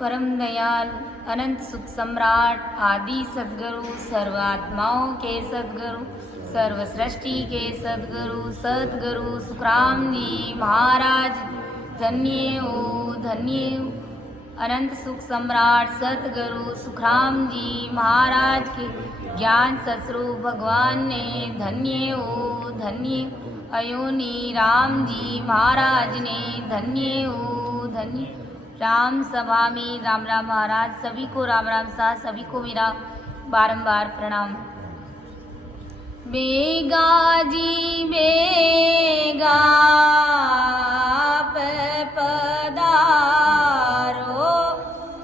परम दयाल अनंत सुख सम्राट आदि सद्गुरु सर्वात्माओं के सद्गुरु सर्व सृष्टि के सद्गुरु सुखराम जी महाराज धन्य हो अनंत सुख सम्राट सतगुरु सुखराम जी महाराज के ज्ञान सस्वरूप भगवान ने धन्य अयोनी राम जी महाराज ने धन्य राम सभा में राम राम महाराज सभी को राम राम सा सभी को मेरा बारंबार प्रणाम। बेगा जी बेगा पे पधारो,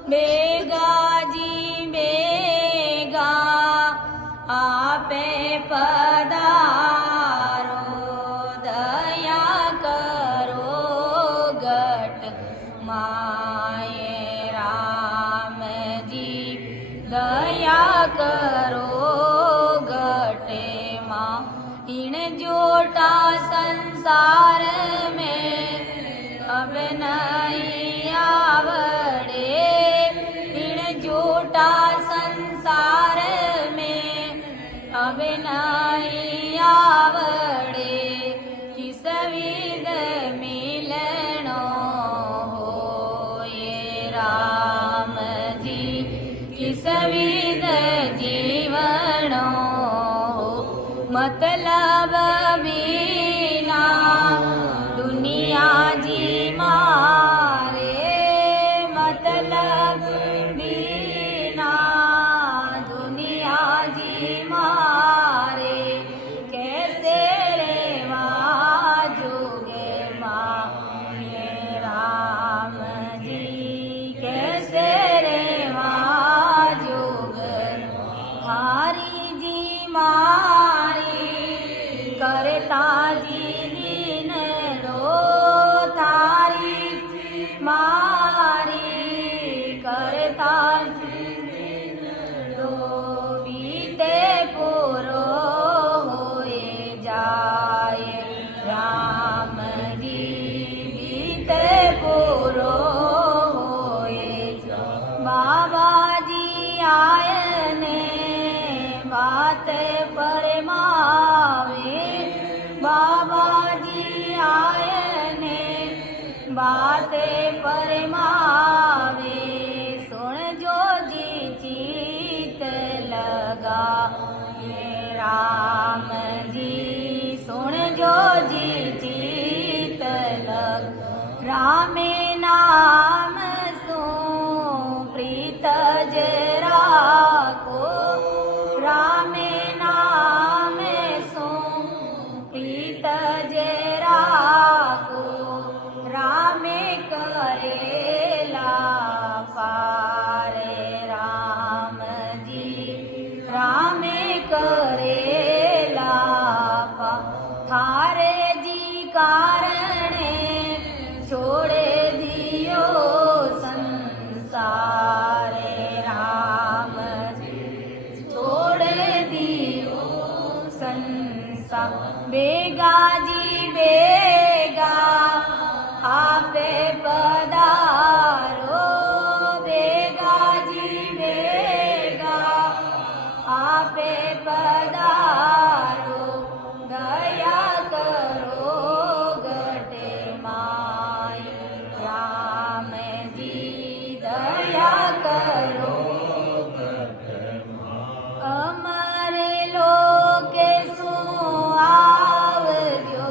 बेगा जी बेगा आपे पधारो, दया करो गट माए राम जी, दया करो गटे माँ। इन जोटा संसार में अब नहीं आवड़े, इन जोटा संसार में अब नहीं आवड़े, किस विध मिलनो हो ये राम जी, किस विध जीवनो हो। मतलब बिना दुनिया जी मारे, मतलब बिना दुनिया जी मारे, कैसे रेवा जोगे माँ ये राम जी, कैसे रेवा जोगे थारी जी मारी, करता जी दिन रो थारी मारी, करता जी दिन रो, बीते पुरो होए जाए राम जी, बीते पुरो होए जाए। बाबा जी आए ने बात परमावे, बाबा जी आए ने बात परमावे, सुन जो जी चित लगा ये राम जी, सुन जो जी चित लग। रामे नाम सो प्रीत जरा को, रामे नाम सो प्रीत जरा को, रामे करेला पारे राम जी, रामे करेला पा। थारे जी कारणे छोड़े दियो संसार राम जी, छोड़े दियो संसार। बेगा जी बेगा आपे पधारो, बेगा जी बेगा आपे पधारो, दया करो गटे माई राम जी, दया करो। अमरे लोके सो आवजो,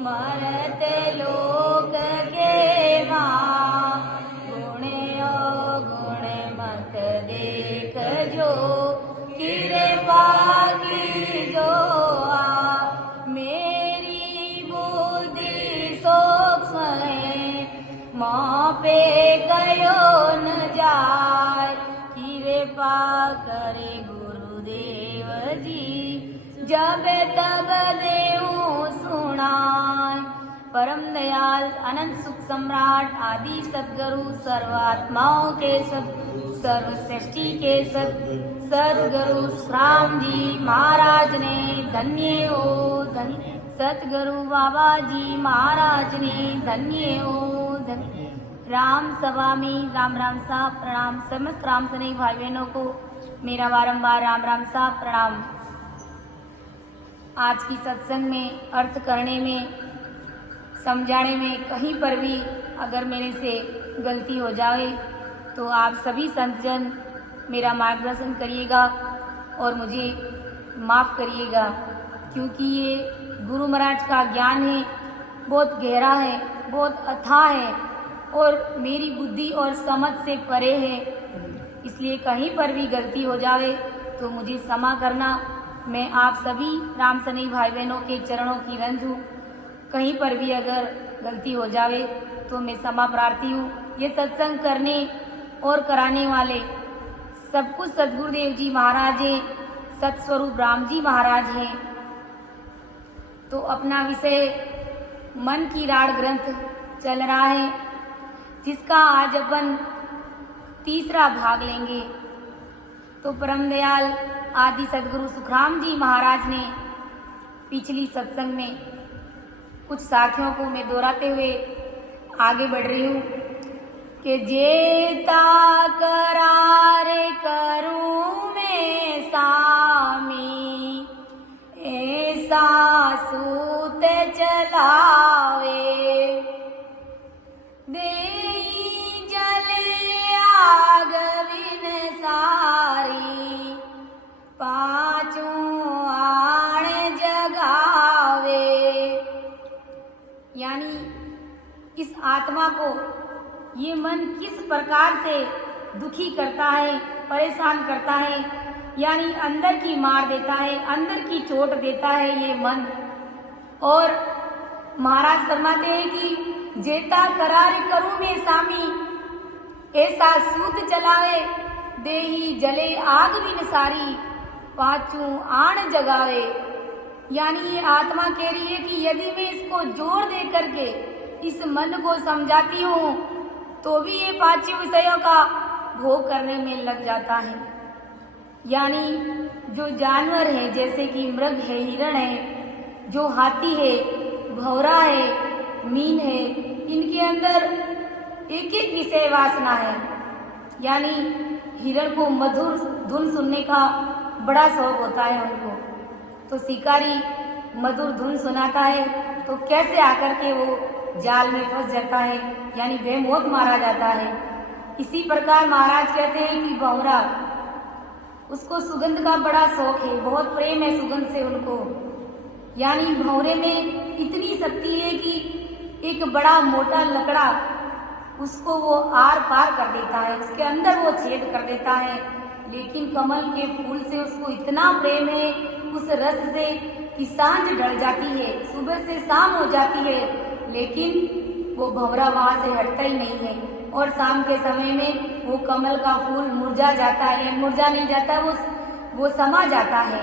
मरते लोक के माँ, गुणे अगुणे मत देखजो, किरे पाकी जो आ। मेरी बुद्धि सूक्ष्म है, माँ पे कयो न जाय, किरे पा करे गुरुदेव जी, जब तब देऊं सुनाय। परम दयाल अनंत सुख सम्राट आदि सद्गुरु सर्वात्माओं के सर्व सृष्टि के सद्गुरु राम जी महाराज ने धन्य हो सतगुरु बाबा जी महाराज ने धन्य हो धन्य। राम सभा में राम राम साहब प्रणाम। समस्त राम सैनिक भाई बहनों को मेरा बारंबार राम राम साहब प्रणाम। आज की सत्संग में अर्थ करने में, समझाने में कहीं पर भी अगर मेरे से गलती हो जाए तो आप सभी संतजन मेरा मार्गदर्शन करिएगा और मुझे माफ़ करिएगा, क्योंकि ये गुरु महाराज का ज्ञान है, बहुत गहरा है, बहुत अथाह है और मेरी बुद्धि और समझ से परे है। इसलिए कहीं पर भी गलती हो जावे तो मुझे क्षमा करना। मैं आप सभी राम सैनिक भाई बहनों के चरणों की रंज हूँ। कहीं पर भी अगर गलती हो जावे तो मैं क्षमा प्रार्थी हूँ। ये सत्संग करने और कराने वाले सब कुछ सद्गुरुदेव जी महाराज हैं, सत्स्वरूप राम जी महाराज हैं। तो अपना विषय मन की राड़ ग्रंथ चल रहा है, जिसका आज अपन तीसरा भाग लेंगे। तो परम दयाल आदि सद्गुरु सुखराम जी महाराज ने पिछली सत्संग में कुछ साखियों को मैं दोहराते हुए आगे बढ़ रही हूँ कि जेता करार करूँ मैं सामी, ऐसा सूत चलावे, देई जले आग बिन सारी, पाँचों आण जगावे। यानी इस आत्मा को ये मन किस प्रकार से दुखी करता है, परेशान करता है, यानी अंदर की मार देता है, अंदर की चोट देता है ये मन। और महाराज फरमाते हैं कि जेता करार करूँ मैं सामी, ऐसा सूत चलावे, देही जले आग बिन सारी, पाँचों आण जगावे। यानी ये आत्मा कह रही है कि यदि मैं इसको जोर दे करके इस मन को समझाती हूँ तो भी ये पांचों विषयों का भोग करने में लग जाता है। यानी जो जानवर है, जैसे कि मृग है, हिरण है, जो हाथी है, भौरा है, मीन है, इनके अंदर एक एक विषय वासना है। यानी हिरण को मधुर धुन सुनने का बड़ा शौक होता है उनको, तो शिकारी मधुर धुन सुनाता है तो कैसे आकर के वो जाल में फंस जाता है, यानी बेमौत मारा जाता है। इसी प्रकार महाराज कहते हैं कि भौरा, उसको सुगंध का बड़ा शौक है, बहुत प्रेम है सुगंध से उनको। यानी भौरे में इतनी शक्ति है कि एक बड़ा मोटा लकड़ा उसको वो आर पार कर देता है, उसके अंदर वो छेद कर देता है। लेकिन कमल के फूल से उसको इतना प्रेम है, उस रस से, कि सांझ ढल जाती है, सुबह से शाम हो जाती है, लेकिन वो भंवरा वहाँ से हटता ही नहीं है। और शाम के समय में वो कमल का फूल मुरझा जाता है, मुरझा नहीं जाता, वो समा जाता है,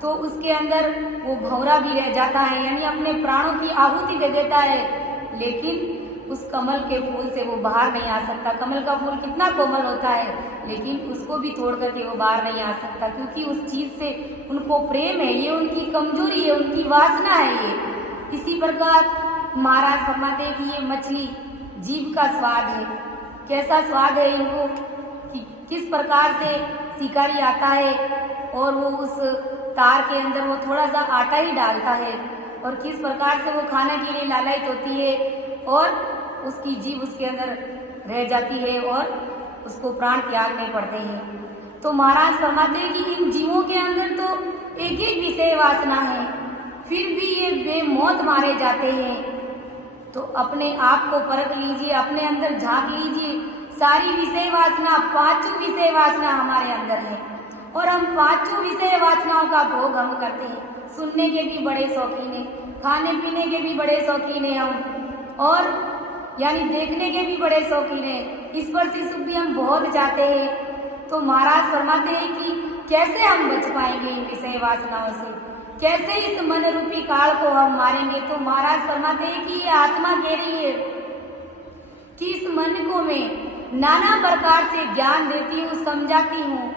तो उसके अंदर वो भंवरा भी रह जाता है, यानी अपने प्राणों की आहुति दे देता है। लेकिन उस कमल के फूल से वो बाहर नहीं आ सकता। कमल का फूल कितना कोमल होता है, लेकिन उसको भी छोड़ करके वो बाहर नहीं आ सकता, क्योंकि उस चीज से उनको प्रेम है, ये उनकी कमजोरी है, उनकी वासना है ये। इसी प्रकार महाराज फरमाते हैं कि ये मछली जीभ का स्वाद है। कैसा स्वाद है इनको, कि किस प्रकार से शिकारी आता है और वो उस तार के अंदर वो थोड़ा सा आटा ही डालता है, और किस प्रकार से वो खाने के लिए लालायित होती है और उसकी जीभ उसके अंदर रह जाती है और उसको प्राण त्यागने पड़ते हैं। तो महाराज फरमाते हैं कि इन जीवों के अंदर तो एक एक विषय वासना है, फिर भी ये बेमौत मारे जाते हैं। तो अपने आप को परख लीजिए, अपने अंदर झांक लीजिए। सारी विषय वासना, पांचों विषय वासना हमारे अंदर है, और हम पांचों विषय वासनाओं का भोग हम करते हैं। सुनने के भी बड़े शौकीन हैं, खाने पीने के भी बड़े शौकीन हैं हम, और यानी देखने के भी बड़े शौकीन हैं। ईश्वर से सुख भी हम बहुत चाहते हैं। तो महाराज फरमाते हैं कि कैसे हम बच पाएंगे इन विषय वासनाओं से, कैसे इस मन रूपी काल को हम मारेंगे। तो महाराज फरमाते हैं कि ये आत्मा कह रही है कि इस मन को मैं नाना प्रकार से ज्ञान देती हूँ, समझाती हूँ,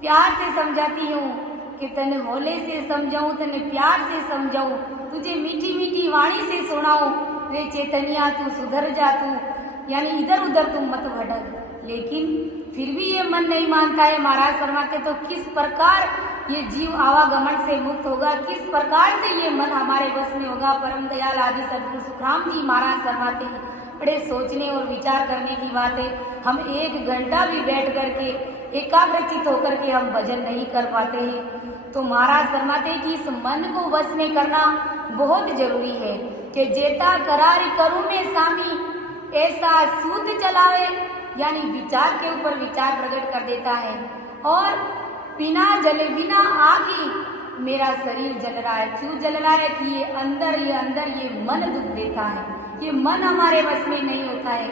प्यार से समझाती हूँ कि तने होले से समझाऊं, तने प्यार से समझाऊं, तुझे मीठी मीठी वाणी से सुनाऊं। रे चैतन्या तू सुधर जा, तू यानी इधर उधर तुम मत भटक। लेकिन फिर भी ये मन नहीं मानता है। महाराज फरमाते तो किस प्रकार ये जीव आवागमन से मुक्त होगा, किस प्रकार से ये मन हमारे बस में होगा। परम दयाल आदि सद्गुरु सुखराम जी महाराज फरमाते हैं, बड़े सोचने और विचार करने की बात है। हम 1 घंटा भी बैठ करके एकाग्रचित होकर के हम भजन नहीं कर पाते हैं। तो महाराज फरमाते हैं कि इस मन को वश में करना बहुत जरूरी है कि जेता करार करूं मैं सामी, ऐसा सूत चलावे, यानी विचार के ऊपर विचार प्रकट कर देता है। और बिना जले बिना आग ही मेरा शरीर जल रहा है। क्यों जल रहा है कि ये अंदर ये मन दुख देता है, ये मन हमारे बस में नहीं होता है।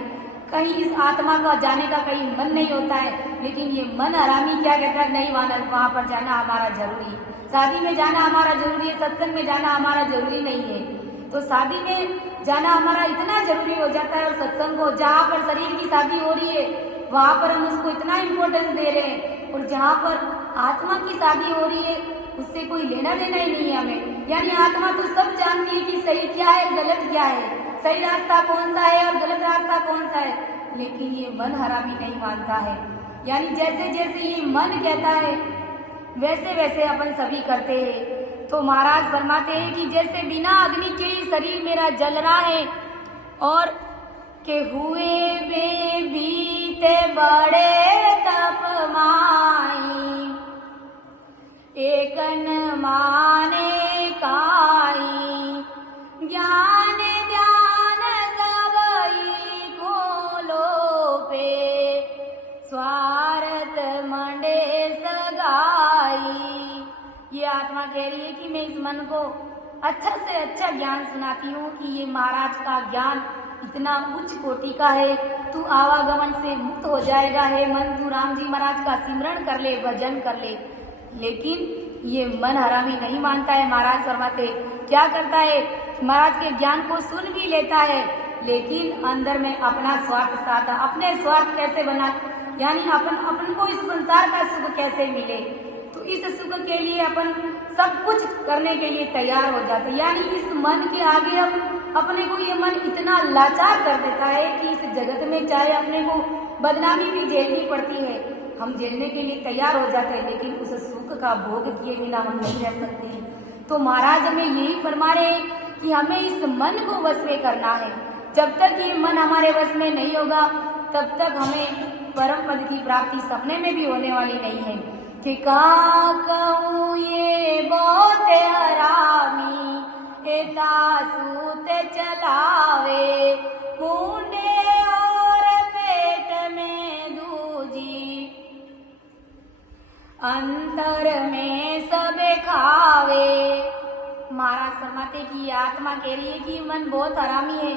कहीं इस आत्मा का जाने का कहीं मन नहीं होता है, लेकिन ये मन हरामी क्या कहता है, नहीं वहाँ पर जाना हमारा जरूरी है, शादी में जाना हमारा जरूरी है, सत्संग में जाना हमारा जरूरी नहीं है। तो शादी में जाना हमारा इतना जरूरी हो जाता है, और सत्संग को जहाँ पर शरीर की शादी हो रही है वहाँ पर हम उसको इतना इम्पोर्टेंस दे रहे हैं, और जहाँ पर आत्मा की शादी हो रही है उससे कोई लेना देना ही नहीं है हमें। यानी आत्मा तो सब जानती है कि सही क्या है गलत क्या है, सही रास्ता कौन सा है और गलत रास्ता कौन सा है, लेकिन ये मन हरामी नहीं मानता है। यानी जैसे जैसे ये मन कहता है वैसे वैसे अपन सभी करते हैं। तो महाराज फरमाते हैं कि जैसे बिना अग्नि के ही शरीर मेरा जल रहा है, और के हुए बीते बड़े तप माई, एकन माने काई, ज्ञान ध्यान सबई को लोपे, स्वार्थ मंडे सगाई। ये आत्मा कह रही है कि मैं इस मन को अच्छा से अच्छा ज्ञान सुनाती हूँ कि ये महाराज का ज्ञान इतना उच्च कोटि का है, तू आवागमन से मुक्त हो जाएगा। है मन तू राम जी महाराज का सिमरण कर ले, भजन कर ले। लेकिन ये मन हरामी नहीं मानता है। महाराज फरमाते क्या करता है, महाराज के ज्ञान को सुन भी लेता है, लेकिन अंदर में अपना स्वार्थ साधा, अपने स्वार्थ कैसे बना, यानी अपन को इस संसार का सुख कैसे मिले, तो इस सुख के लिए अपन सब कुछ करने के लिए तैयार हो जाते। यानी इस मन के आगे हम अपने को, ये मन इतना लाचार कर देता है कि इस जगत में चाहे अपने को बदनामी भी झेलनी पड़ती है, हम झेलने के लिए तैयार हो जाते हैं, लेकिन उस सुख का भोग किए बिना हम नहीं रह सकते। तो महाराज हमें यही फरमा रहे हैं कि हमें इस मन को वश में करना है। जब तक ये मन हमारे वश में नहीं होगा तब तक हमें परम पद की प्राप्ति सपने में भी होने वाली नहीं है। कि का कहूँ ये बहुत हरामी, एता सूत चलावे, मुंडे और पेट में दूजी, अंतर में सब खावे। महाराज फरमाते कि ये आत्मा कह रही है कि मन बहुत हरामी है,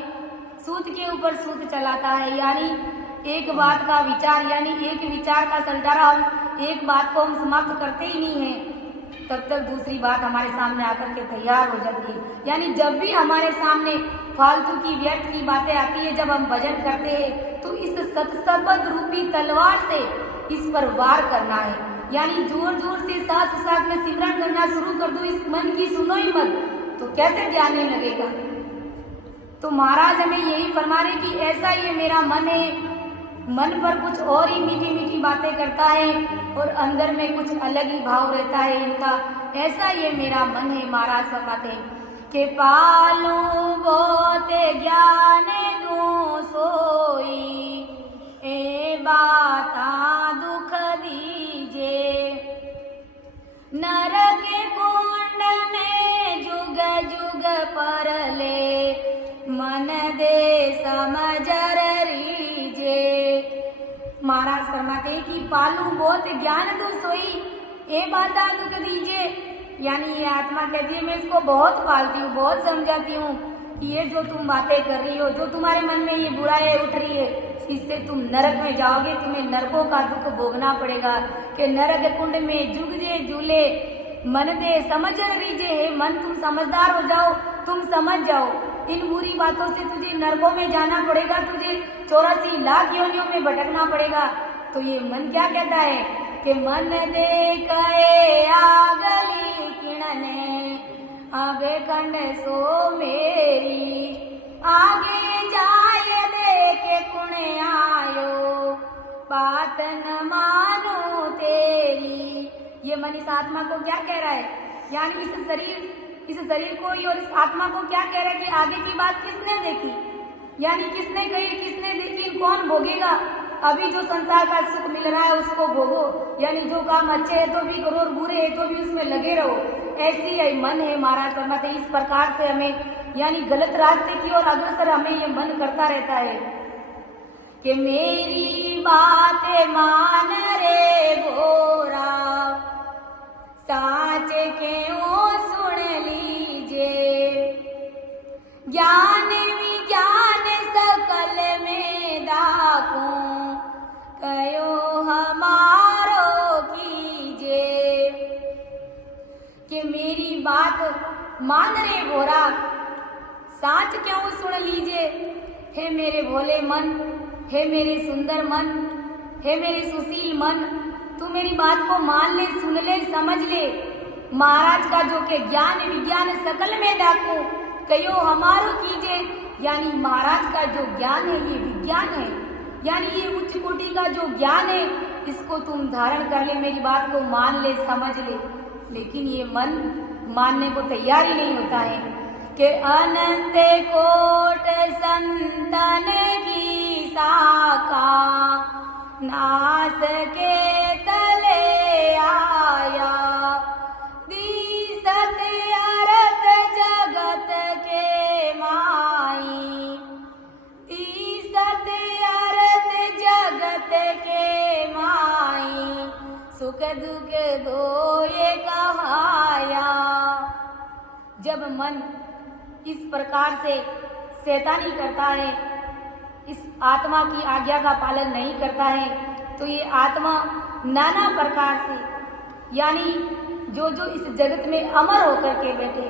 सूत के ऊपर सूत चलाता है। यानी एक बात का विचार, यानी एक विचार का सलटारा, हम एक बात को हम समाप्त करते ही नहीं हैं तब तक दूसरी बात हमारे सामने आकर के तैयार हो जाती है। यानी जब भी हमारे सामने फालतू की व्यर्थ की बातें आती है, जब हम भजन करते हैं तो इस सत्सबद रूपी तलवार से इस पर वार करना है। यानी जोर जोर से सांस सांस में सिमरन करना शुरू कर दो, इस मन की सुनो ही मत, तो कैसे ध्यान नहीं लगेगा। तो महाराज हमें यही फरमा रहे कि ऐसा ये मेरा मन है, मन पर कुछ और ही मीठी मीठी बातें करता है और अंदर में कुछ अलग ही भाव रहता है इनका, ऐसा ये मेरा मन है। महाराज फरमाते के पालू बोते ज्ञान दो सोई, ए बाता दुख दीजे, नरक कुंड में जुग जुग परले, मन दे समझ रीजे। महाराज फरमाते हैं कि पालू बहुत ज्ञान दो सोई, ए बाता दुख दीजिए। यानी ये आत्मा कहती है मैं इसको बहुत पालती हूँ, बहुत समझाती हूँ कि ये जो तुम बातें कर रही हो, जो तुम्हारे मन में ये बुराई उठ रही है, इससे तुम नरक में जाओगे, तुम्हें नरकों का दुख भोगना पड़ेगा। कि नरक कुंड में जुग जे झूले, मन दे समझ लीजिए। मन तुम समझदार हो जाओ, तुम समझ जाओ, इन बुरी बातों से तुझे नरकों में जाना पड़ेगा, तुझे 84 लाख योनियों में भटकना पड़ेगा। तो ये मन क्या कहता है कि मन दे कहे आगली किणने, आगे खंड सो मेरी, आगे जाए दे के कुण मन इस आत्मा को क्या कह रहा है, यानी इस शरीर को ही और इस आत्मा को क्या कह रहा है कि आगे की बात किसने देखी, यानी किसने कही, किसने देखी, कौन भोगेगा। अभी जो संसार का सुख मिल रहा है उसको भोगो, यानी जो काम अच्छे है तो भी करो और बुरे है तो भी उसमें लगे रहो। ऐसी यही मन है महाराज फरमाते। इस प्रकार से हमें यानी गलत रास्ते की ओर अग्रसर हमें ये मन करता रहता है कि मेरी बात मान रे भोरा, साच क्यों सुन लीजिए, ज्ञान विज्ञान सकल में दाको, कयो हमारो कीजिए। कि मेरी बात मान रे भोरा, साच क्यों सुन लीजिए। हे मेरे भोले मन, हे मेरे सुंदर मन, हे मेरे सुशील मन, तू मेरी बात को मान ले, सुन ले, समझ ले। महाराज का जो के ज्ञान विज्ञान सकल में दाखो, कयो हमारो कीजिए, यानी महाराज का जो ज्ञान है ये विज्ञान है, यानी ये उच्च कोटि का जो ज्ञान है इसको तुम धारण कर ले, मेरी बात को मान ले, समझ ले। लेकिन ये मन मानने को तैयार ही नहीं होता है कि अनंत कोट संतन की साका, नास के तले आया, दिसत अरत जगत के माई, दिसत अरत जगत के माई, सुख दुख दोए कहाया। जब मन इस प्रकार से शैतानी करता है, इस आत्मा की आज्ञा का पालन नहीं करता है, तो ये आत्मा नाना प्रकार से यानी जो इस जगत में अमर होकर के बैठे,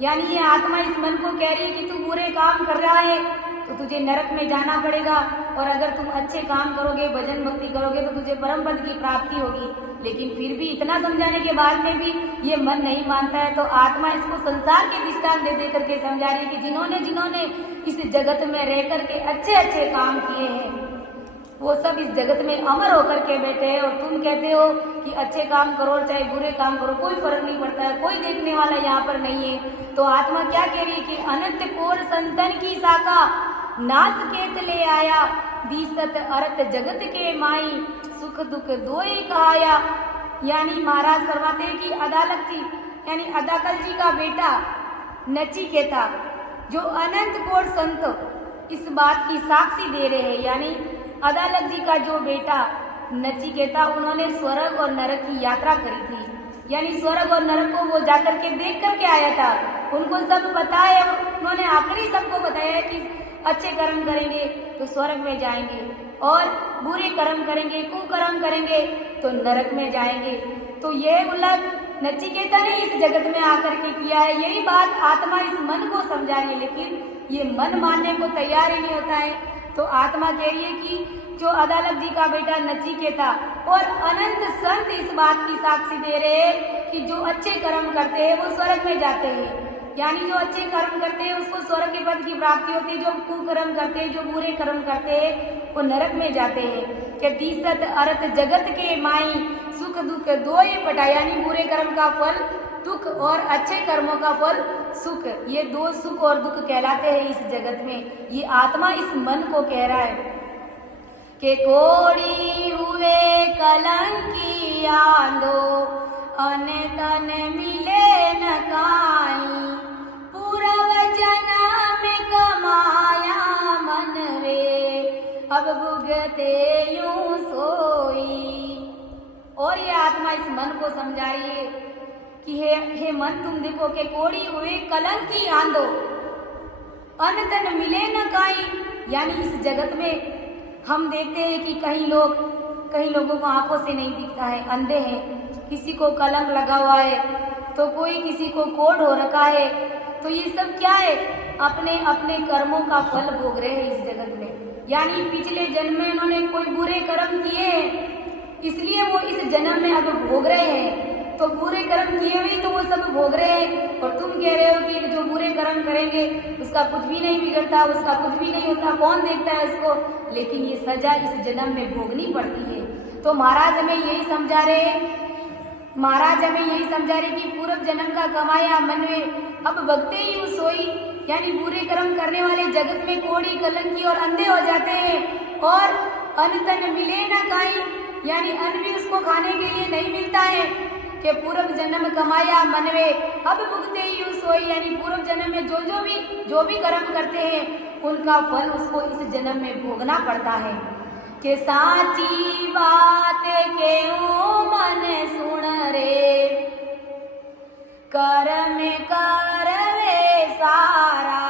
यानी ये आत्मा इस मन को कह रही है कि तू बुरे काम कर रहा है तो तुझे नरक में जाना पड़ेगा, और अगर तुम अच्छे काम करोगे, भजन भक्ति करोगे तो तुझे परम पद की प्राप्ति होगी। लेकिन फिर भी इतना समझाने के बाद में भी ये मन नहीं मानता है, तो आत्मा इसको संसार के दृष्टांत दे करके समझा रही है कि जिन्होंने इस जगत में रह करके अच्छे अच्छे काम किए हैं वो सब इस जगत में अमर होकर के बैठे हैं, और तुम कहते हो कि अच्छे काम करो चाहे बुरे काम करो, कोई फर्क नहीं पड़ता है, कोई देखने वाला यहाँ पर नहीं है। तो आत्मा क्या कह रही है कि अनंत कोर संतन की शाखा, नाच केत ले आया, दिसत अरत जगत के माई, सुख दुख दोई कहाया। यानी महाराज फरमाते हैं कि अदालत जी यानी अदाकल जी का बेटा नचिकेता, जो अनंत कोट संत इस बात की साक्षी दे रहे हैं, यानी अदालत जी का जो बेटा नचिकेता, उन्होंने स्वर्ग और नरक की यात्रा करी थी, यानी स्वर्ग और नरक को वो जाकर के देख करके आया था, उनको सब पता है। उन्होंने आखिरी सबको बताया है कि अच्छे कर्म करेंगे तो स्वर्ग में जाएंगे, और बुरे कर्म करेंगे, कुकर्म करेंगे तो नरक में जाएंगे। तो ये उल्लेख नचिकेता ने इस जगत में आकर के किया है। यही बात आत्मा इस मन को समझा रही है, लेकिन ये मन मानने को तैयार ही नहीं होता है। तो आत्मा कह रही है कि जो अदालत जी का बेटा नचिकेता और अनंत संत इस बात की साक्षी दे रहे हैं कि जो अच्छे कर्म करते हैं वो स्वर्ग में जाते हैं, यानी जो अच्छे कर्म करते हैं उसको स्वर्ग के पद की प्राप्ति होती है, जो कुकर्म करते हैं, जो बुरे कर्म करते हैं वो नरक में जाते हैं। कि दिसत अरत जगत के माई, सुख दुख दोए पटा, यानी बुरे कर्म का फल दुख और अच्छे कर्मों का फल सुख, ये दो सुख और दुख कहलाते हैं इस जगत में। ये आत्मा इस मन को कह रहा है कि कोड़ी हुए कलंकी आंदो, अन तन मिले न काई, पूर्व जन्म कमाया मन वे, अब भुगते यूं सोई। और ये आत्मा इस मन को समझा रही है कि हे मन, तुम देखो कि कोड़ी हुए कलंकी आंदो, अन तन मिले न काई, यानी इस जगत में हम देखते हैं कि कई लोगों को आंखों से नहीं दिखता है, अंधे हैं, किसी को कलंक लगा हुआ है तो कोई किसी को कोढ़ हो रखा है। तो ये सब क्या है? अपने अपने कर्मों का फल भोग रहे हैं इस जगत में, यानी पिछले जन्म में उन्होंने कोई बुरे कर्म किए हैं इसलिए वो इस जन्म में अब भोग रहे हैं। तो बुरे कर्म किए हुए तो वो सब भोग रहे हैं, और तुम कह रहे हो कि जो बुरे कर्म करेंगे उसका कुछ भी नहीं बिगड़ता, उसका कुछ भी नहीं होता, कौन देखता है उसको, लेकिन ये सजा इस जन्म में भोगनी पड़ती है। तो महाराज हमें यही समझा रहे हैं महाराज हमें यही समझा रहे कि पूर्व जन्म का कमाया मन में अब भगते ही उस सोई, यानी बुरे कर्म करने वाले जगत में कोड़ी कलंकी और अंधे हो जाते हैं और अन्न तन मिले ना काई, यानी अन्न भी उसको खाने के लिए नहीं मिलता है कि पूर्व जन्म कमाया मन में अब भुगते ही उस सोई, यानी पूर्व जन्म में जो भी कर्म करते हैं उनका फल उसको इस जन्म में भोगना पड़ता है। कि साची बात केऊं मन सुन रे, कर्म करवे सारा,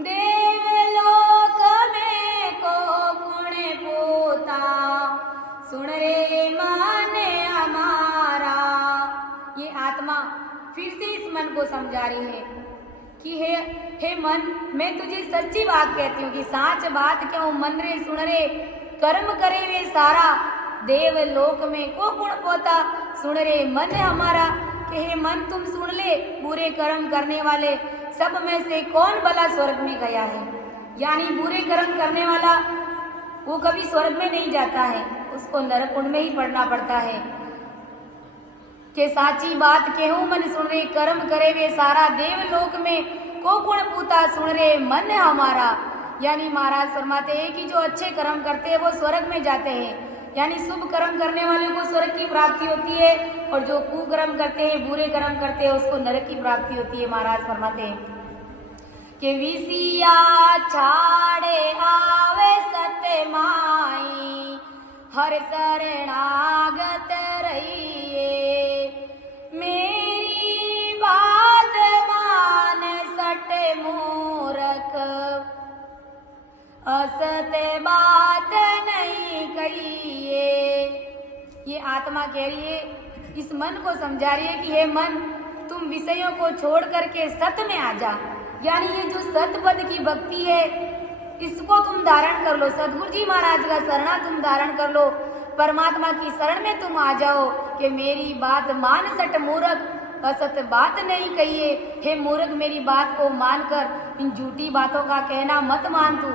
देवलोक में को गुण पोता, सुन रे मन हमारा। ये आत्मा फिर से इस मन को समझा रही है कि हे मन, मैं तुझे सच्ची बात कहती हूँ कि साच बात क्यों मन रे सुन रे, कर्म करे वे सारा, देवलोक में को गुण पोता, सुन रे मन हमारा। कि हे मन तुम सुन ले, बुरे कर्म करने वाले सब में से कौन भला स्वर्ग में गया है, यानी बुरे कर्म करने वाला वो कभी स्वर्ग में नहीं जाता है, उसको नरक कुंड में ही पड़ना पड़ता है। कि साची बात केहूं मन सुन रे, कर्म करे वे सारा, देवलोक में को गुण पूता, सुन रे मन हमारा। यानी महाराज फरमाते हैं कि जो अच्छे कर्म करते हैं वो स्वर्ग में जाते हैं, यानी शुभ कर्म करने वाले को स्वर्ग की प्राप्ति होती है और जो कुकर्म करते हैं, बुरे कर्म करते हैं, उसको नरक की प्राप्ति होती है। महाराज फरमाते हैं कि विसिया छाड़े आवे सत्य माई, हर शरणागत रहिए, मेरी बात मान सटे मूरख, असत बात नहीं कहिए। ये आत्मा कह रही है, इस मन को समझा रही है कि हे मन, तुम विषयों को छोड़ करके सत्य में आ जा, यानी ये जो सत्य पद की भक्ति है इसको तुम धारण कर लो, सदगुरु जी महाराज का शरणा तुम धारण कर लो, परमात्मा की शरण में तुम आ जाओ। कि मेरी बात मान सट मूर्ख, असत बात नहीं कहिए। हे मूर्ख, मेरी बात को मानकर इन झूठी बातों का कहना मत मान तू,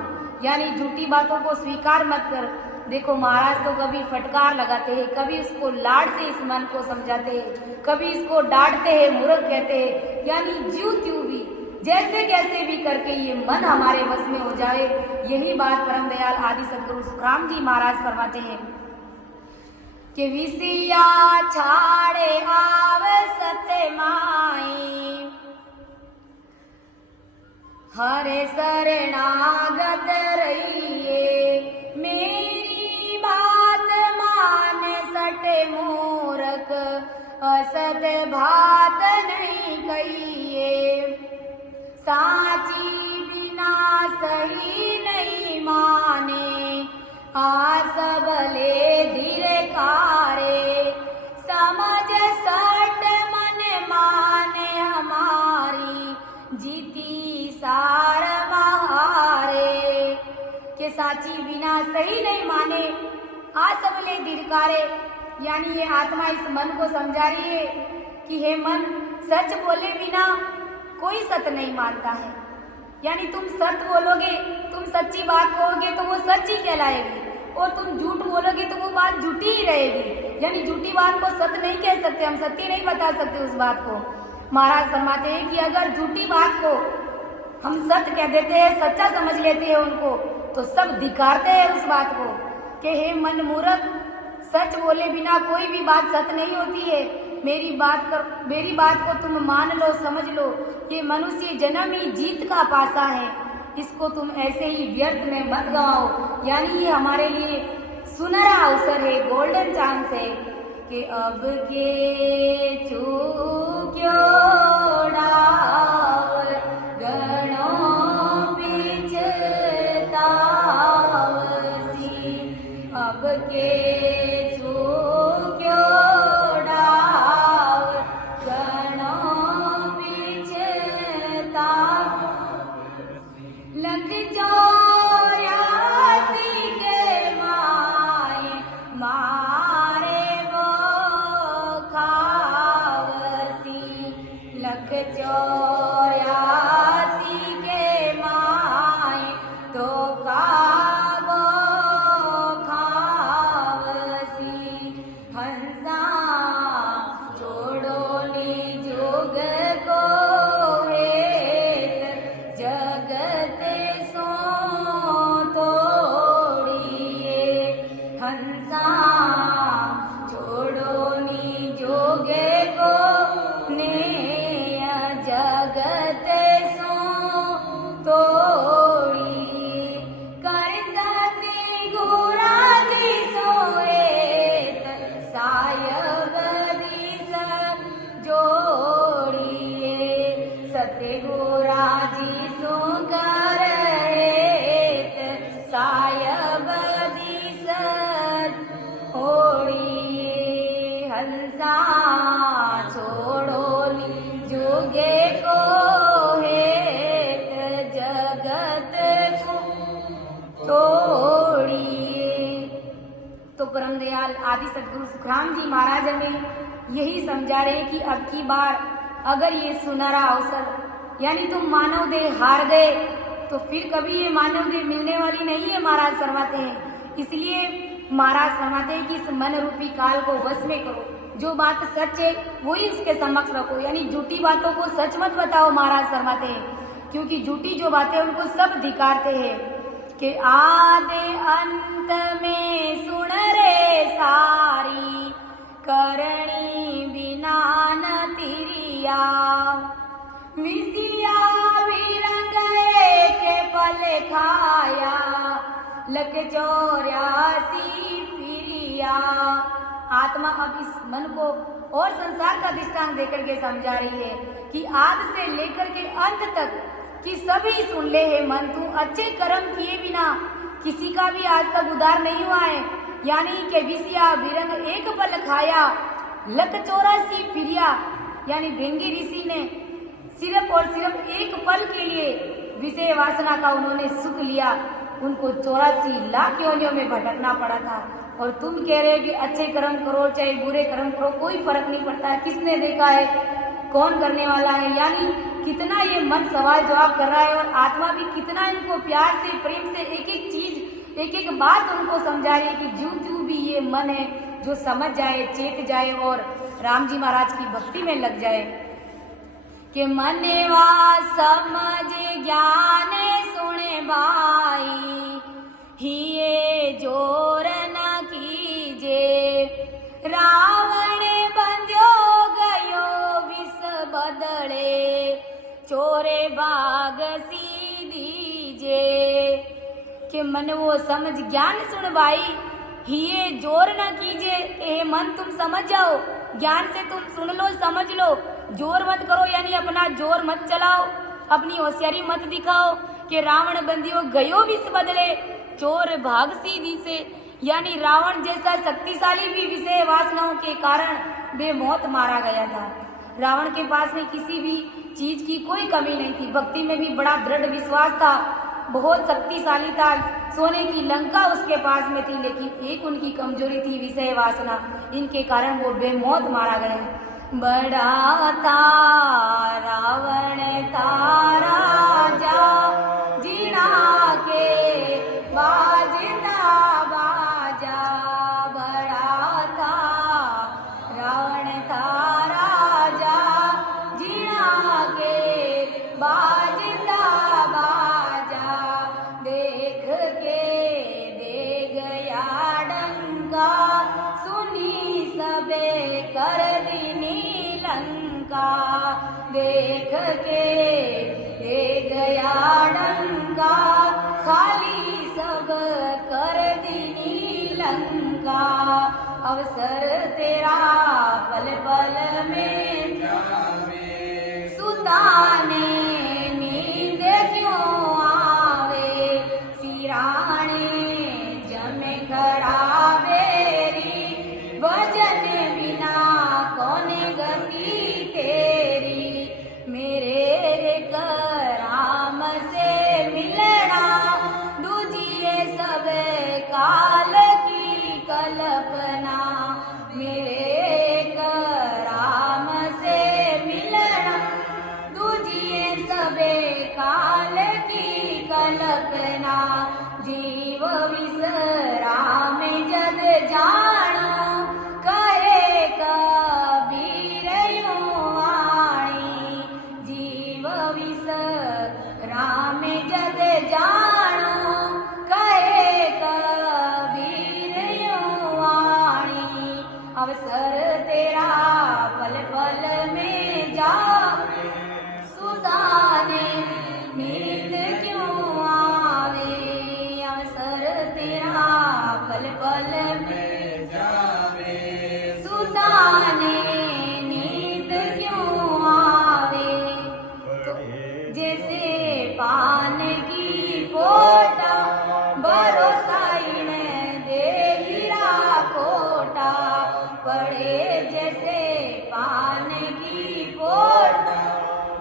यानी झूठी बातों को स्वीकार मत कर। देखो महाराज तो कभी फटकार लगाते हैं, कभी उसको लाड से इस मन को समझाते हैं, कभी इसको डांटते हैं, मूर्ख कहते हैं, यानी ज्यों त्यों भी जैसे कैसे भी करके ये मन हमारे बस में हो जाए, यही बात परम दयाल आदि सदगुरु सुखराम जी महाराज फरमाते हैं कि विसिया छाड़े आव सत्य माई, हरे शरणागत रहिए, मेरी बात मान सटे मूर्ख, असत बात नहीं कहिए, साची बिना सही नहीं माने, आस बले धीरे कारे, समझ सट मन माने हमारी, जीती सार महारे। के साची बिना सही नहीं माने, आस बले धिरकारे, यानी ये आत्मा इस मन को समझा रही है कि हे मन, सच बोले बिना कोई सत्य नहीं मानता है, यानी तुम सत्य बोलोगे, तुम सच्ची बात कहोगे तो वो सच्ची कहलाएगी, और तुम झूठ बोलोगे तो वो बात झूठी ही रहेगी, यानी झूठी बात को सत्य नहीं कह सकते, हम सत्य नहीं बता सकते उस बात को। महाराज फरमाते हैं कि अगर झूठी बात को हम सत्य कह देते हैं, सच्चा समझ लेते हैं उनको, तो सब धिकारते हैं उस बात को कि हे मन मूर्ख, सच बोले बिना कोई भी बात सत्य नहीं होती है, मेरी बात को तुम मान लो, समझ लो, ये मनुष्य जन्म ही जीत का पासा है, इसको तुम ऐसे ही व्यर्थ में मत गवाओ, यानी ये हमारे लिए सुनहरा अवसर है, गोल्डन चांस है कि अब के चूक्यो डावर गणों पिछतावसी, अब के चूक्यो डावर गणों पिछता, लख चौरासी के माए मारे वो खावसी, जोग को हेत जगत सो तोड़िए हंसा छोड़ो नी जोगे को ने जगत सो तोड़िए कर सती गुराजी सोएत सायब दिस जोड़िए सत्य गुराजी सो करेत सायब दिस होड़िए हंसा छोड़ो जोगे को हेत जगत को तोड़िए। तो परम दयाल आदि सदगुरु सुखराम जी महाराज हमें यही समझा रहे कि अब की बार अगर ये सुनहरा अवसर यानी तुम मानव देह हार गए तो फिर कभी ये मानव देह मिलने वाली नहीं है महाराज फरमाते हैं। इसलिए महाराज फरमाते हैं कि इस मन रूपी काल को वश में करो, जो बात सच है वही उसके समक्ष रखो, यानी झूठी बातों को सच मत बताओ महाराज फरमाते हैं, क्योंकि झूठी जो बातें उनको सब धिकारते हैं कि आदि अंत में सुन रे सारी करणी बिना न तिरिया विसिया भी रंग के पल खाया लख 84 फिरिया। आत्मा अब इस मन को और संसार का दृष्टांत देकर के समझा रही है कि आदि से लेकर के अंत तक कि सभी सुन ले है मन, तू अच्छे कर्म किए बिना किसी का भी आज तक उद्धार नहीं हुआ है। यानी कि विषया विरंग एक पल खाया लख 84 फिरिया, यानी भृंगी ऋषि ने सिर्फ और सिर्फ एक पल के लिए विषय वासना का उन्होंने सुख लिया, उनको 84 लाख योनियों में भटकना पड़ा था। और तुम कह रहे हो कि अच्छे कर्म करो चाहे बुरे कर्म करो कोई फर्क नहीं पड़ता है, किसने देखा है, कौन करने वाला है। यानी कितना ये मन सवाल जवाब कर रहा है और आत्मा भी कितना इनको प्यार से प्रेम से एक एक चीज एक एक बात उनको समझा रही है कि ज्यों त्यों भी ये मन है जो समझ जाए चेत जाए और राम जी महाराज की भक्ति में लग जाए कि मनवा समझ ज्ञान सुने भाई हिये जोर न कीजे रावण बंध्यो गयो विष बदले चोरे बाग सी दीजे। कि मन वो समझ ज्ञान सुन भाई हिये जोर न कीजिए, हे मन तुम समझ जाओ, ज्ञान से तुम सुन लो समझ लो, जोर मत करो यानी अपना जोर मत चलाओ, अपनी होशियारी मत दिखाओ कि रावण बंदियों गयो विष बदले चोर भाग सीधी से, यानी रावण जैसा शक्तिशाली भी विषय वासनाओं के कारण बेमौत मारा गया था। रावण के पास में किसी भी चीज की कोई कमी नहीं थी, भक्ति में भी बड़ा दृढ़ विश्वास था, बहुत शक्तिशाली था, सोने की लंका उसके पास में थी, लेकिन एक उनकी कमजोरी थी विषय वासना, इनके कारण वो बेमौत मारा गया। बड़ा था रावण तारा जा जीना के बाजता बाजा, बड़ा था रावण तारा जा जीना के बाजता बाजा, देख के दे गया डंका सुनी सबे कर दीनी लंका, देख के दे गया डंका खाली सब कर दीनी लंका, अवसर तेरा पल पल में जावे सुताने नींद क्यों आवे, सिराने जमे खड़ा बेरी वजन बिना कौन गति तेरी, मेरे कराम से मिलना दूजिए सब काल की कल्पना, मेरे कराम से मिलना दूजिए ने नींद क्यों आवे, अवसर तेरा पल पल में जावे। सुता ने नींद क्यों आवे, तो जैसे पान की पोटा भरोसा दे हीरा कोटा। पड़े जैसे पान की पोटा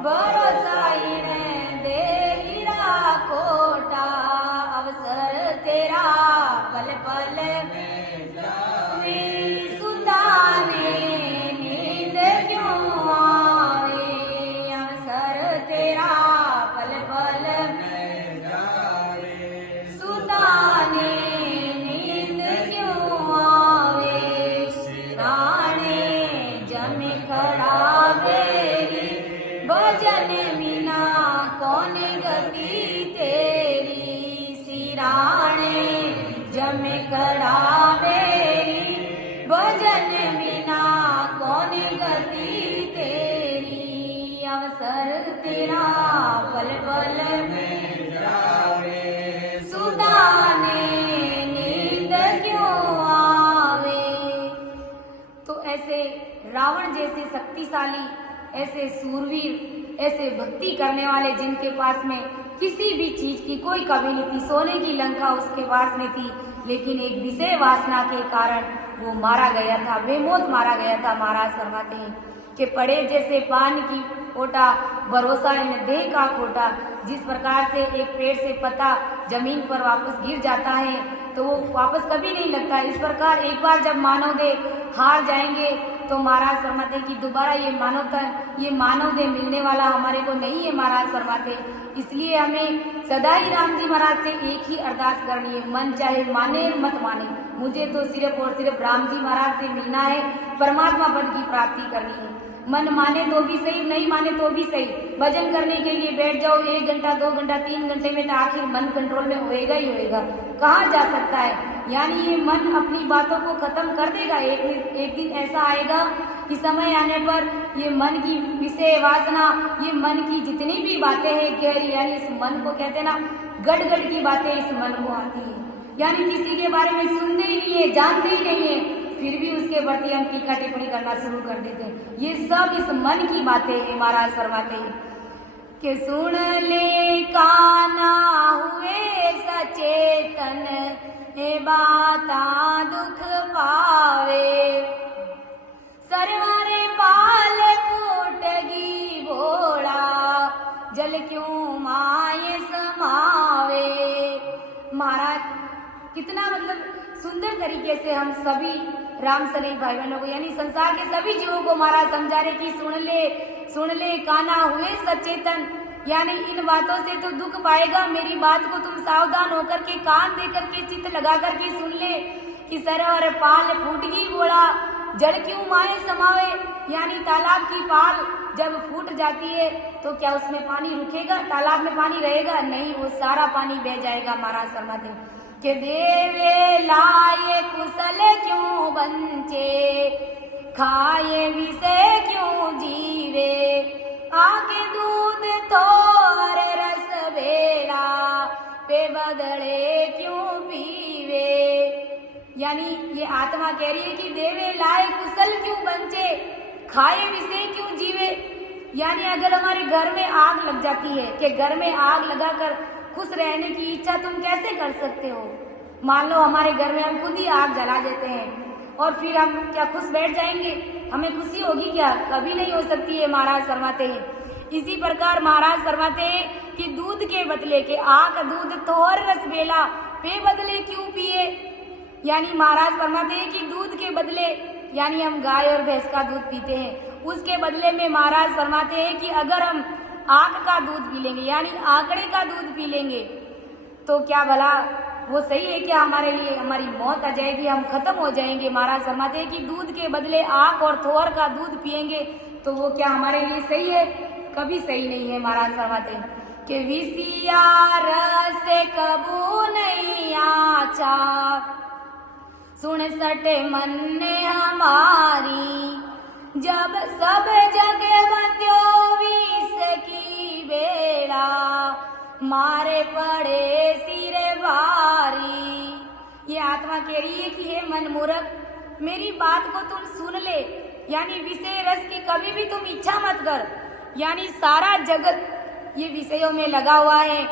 भरोसा दे हीरा कोटा। अवसर तेरा पल पल में जावे, सुता ने नींद क्यों आवे, अवसर तेरा पल पल में जावे। सुता ने नींद क्यों आवे, सिराने जमे खड़ा मेरी, भजन बिना कौन गति तेरी। सिराने जमे खड़ा मेरी, भजन बिना कौन गति तेरी। अवसर तेरा पल पल में जावे, सुता ने नींद क्यों आवे। तो ऐसे रावण जैसे शक्तिशाली, ऐसे सूरवीर, ऐसे भक्ति करने वाले जिनके पास में किसी भी चीज की कोई कमी नहीं थी, सोने की लंका उसके पास में थी, लेकिन एक विषय वासना के कारण वो मारा गया था, बेमौत मारा गया था। महाराज फरमाते हैं कि पड़े जैसे पान की पोटा भरोसा इन देह का खोटा। जिस प्रकार से एक पेड़ से पत्ता जमीन पर वापस गिर जाता है तो वो वापस कभी नहीं लगता, इस प्रकार एक बार जब मानव देह हार जाएंगे तो महाराज फरमाते हैं कि दोबारा ये मानव देह मिलने वाला हमारे को नहीं है। महाराज फरमाते इसलिए हमें सदा ही राम जी महाराज से एक ही अरदास करनी है, मन चाहे माने मत माने, मुझे तो सिर्फ और सिर्फ राम जी महाराज से मिलना है, परमात्मा पद की प्राप्ति करनी है। मन माने तो भी सही, नहीं माने तो भी सही, भजन करने के लिए बैठ जाओ 1 घंटा 2 घंटा 3 घंटे में तो आखिर मन कंट्रोल में होएगा ही होएगा, कहाँ जा सकता है। यानी ये मन अपनी बातों को खत्म कर देगा। एक दिन ऐसा आएगा कि समय आने पर ये मन की विषय वासना, ये मन की जितनी भी बातें हैं गहरी, यानी इस मन को कहते हैं ना गड़ की बातें इस मन को आती है, यानी किसी के बारे में सुनते ही नहीं है, जानते ही नहीं है, फिर भी उसके प्रति हम टीका टिप्पणी करना शुरू कर देते हैं। ये सब इस मन की बातें हैं। महाराज फरमाते हैं कि सुन ले काना हुए सचेतन, हे बाता दुख पावे, सरवारे पाल फूटगी भोड़ा, जल क्यों माये समावे। महाराज कितना सुंदर तरीके से हम सभी राम सने भाई बहनों को, यानी संसार के सभी जीवों को महाराज समझा रहे कि सुन ले काना हुए सचेतन, यानी इन बातों से तो दुख पाएगा, मेरी बात को तुम सावधान होकर के कान दे करके चित्त लगा करके सुन ले कि सरोवर पाल फूटगी बोला, जल क्यों माए समावे, यानी तालाब की पाल जब फूट जाती है तो क्या उसमें पानी रुकेगा, तालाब में पानी रहेगा नहीं, वो सारा पानी बह जाएगा। महाराज फरमाते हैं कि देवे लाए कुशल क्यों बंचे, खाए विषय क्यों जीवे, आके दूध थोर रस बेला, पे बदले क्यों पीवे। यानी ये आत्मा कह रही है कि देवे लाए कुशल क्यों बंचे, खाए विषय क्यों जीवे। यानी अगर हमारे घर में आग लग जाती है कि घर में आग लगाकर खुश रहने की इच्छा तुम कैसे कर सकते हो। मान लो हमारे घर में हम खुद ही आग जला देते हैं और फिर हम क्या खुश बैठ जाएंगे, हमें खुशी होगी क्या, कभी नहीं हो सकती है। महाराज फरमाते हैं इसी प्रकार महाराज फरमाते हैं कि दूध के बदले के आग दूध थोर रस बेला, पे बदले क्यों पिए। यानी महाराज फरमाते हैं कि दूध के बदले, यानी हम गाय और भैंस का दूध पीते हैं, उसके बदले में महाराज फरमाते हैं कि अगर हम आग का दूध पी लेंगे, यानी आंकड़े का दूध पी लेंगे, तो क्या भला वो सही है क्या हमारे लिए, हमारी मौत आ जाएगी, हम खत्म हो जाएंगे। महाराज फरमाते हैं कि दूध के बदले आग और थोर का दूध पिएंगे तो वो क्या हमारे लिए सही है, कभी सही नहीं है। महाराज फरमाते हैं कि विसिया रस कबू नहीं आचा, सुन सटे मन ने हमारी, जब सब जग बंध्यो विष की बे मारे पड़े सिर भारी। ये आत्मा कह रही है कि हे मन मूर्ख, मेरी बात को तुम सुन ले, यानी विषय रस की कभी भी तुम इच्छा मत कर। यानी सारा जगत ये विषयों में लगा हुआ है,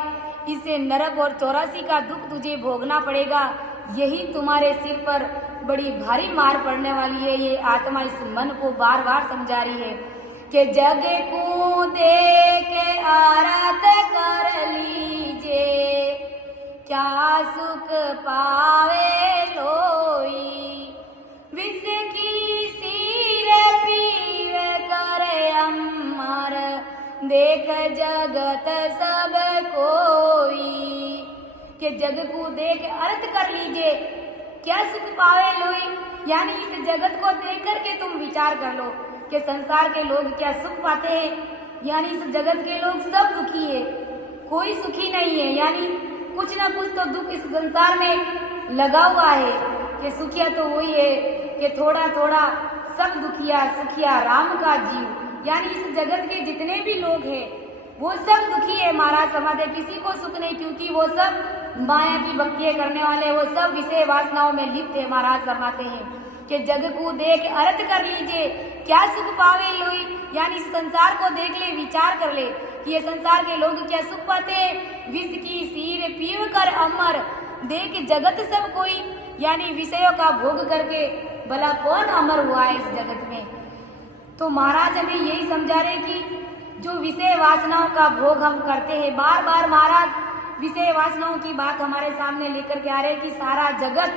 इसे नरक और 84 का दुख तुझे भोगना पड़ेगा। यही तुम्हारे सिर पर बड़ी भारी मार पड़ने वाली है। ये आत्मा इस मन को बार बार समझा रही है कि जग को देख आरत कर लीजे, क्या सुख पावे लोई। विष की सीर पीव करे अमर, देख जगत सब कोई। कि जग को देख अर्थ कर लीजिए, क्या सुख पावे लोई। यानी इस जगत को देख करके तुम विचार कर लो कि संसार के लोग क्या सुख पाते हैं। यानी इस जगत के लोग सब दुखी है, कोई सुखी नहीं है। यानी कुछ ना कुछ तो दुख इस संसार में लगा हुआ है। कि सुखिया तो वही है कि थोड़ा थोड़ा सब दुखिया सुखिया राम का जीव। यानी इस जगत के जितने भी लोग हैं वो सब दुखी है। महाराज फरमाते किसी को सुख नहीं, क्योंकि वो सब माया की भक्ति करने वाले, वो सब विषय वासनाओं में लिप्त है। महाराज फरमाते हैं कि जग को देख अर्थ कर लीजिए, क्या सुख पावे लोई। यानी इस संसार को देख ले, विचार कर ले कि ये संसार के लोग क्या सुख पाते हैं। विष की सीर पीव कर अमर, देख जगत सब कोई। यानी विषयों का भोग करके भला कौन अमर हुआ है इस जगत में। तो महाराज हमें यही समझा रहे कि जो विषय वासनाओं का भोग हम करते हैं, बार बार महाराज विषय वासनाओं की बात हमारे सामने लेकर के आ रहे हैं कि सारा जगत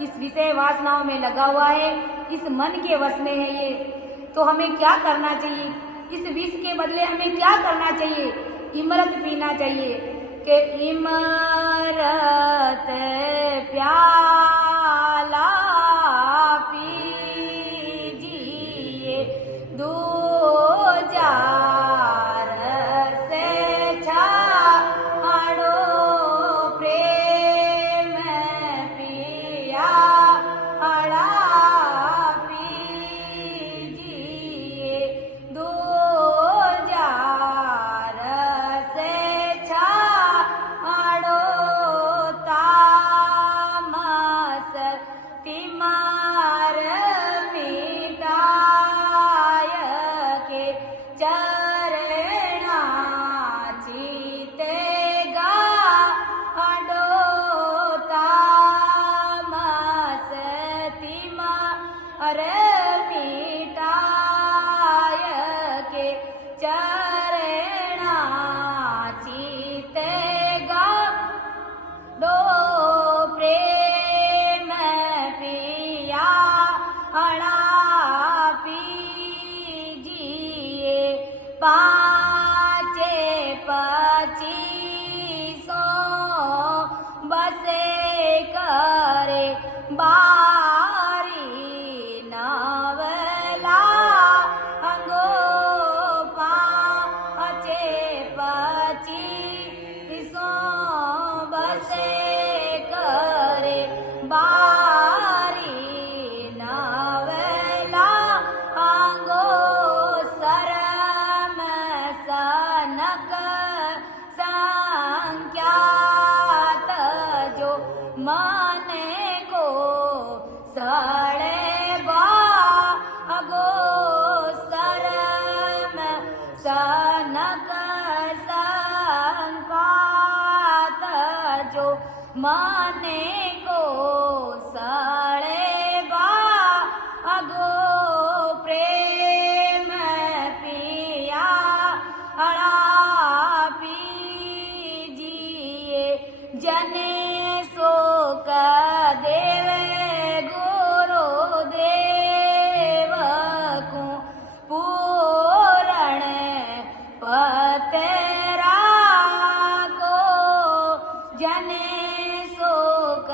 इस विषय वासनाओं में लगा हुआ है, इस मन के वश में है ये। तो हमें क्या करना चाहिए, इस विष के बदले हमें क्या करना चाहिए। इमरत पीना चाहिए कि इमरत प्याला पीजिए, दो जार से छाड़ो प्रेम पिया हड़ा पीजिए, दो जार से छाड़ो तामस तिमार मिटाय के चरणा चीतेगा हडो तामस तिमार मिटाय के चरणा चीतेगा दो प्रेम पिया हड़ा पीजिए, पाँचे 25 बसे करे बारी नवला अंगो, पाँचे 25 बसे करे बारी नवला अंगो, सरम सनक संख्यात जो माने को सड़े बागो, सरम सनक संपात जो माने को सड़े बागो, प्रेम पिया हड़ा पीजिए, जने शोक देवे गुरुदेव को पूरण पतेरा को, जने शोक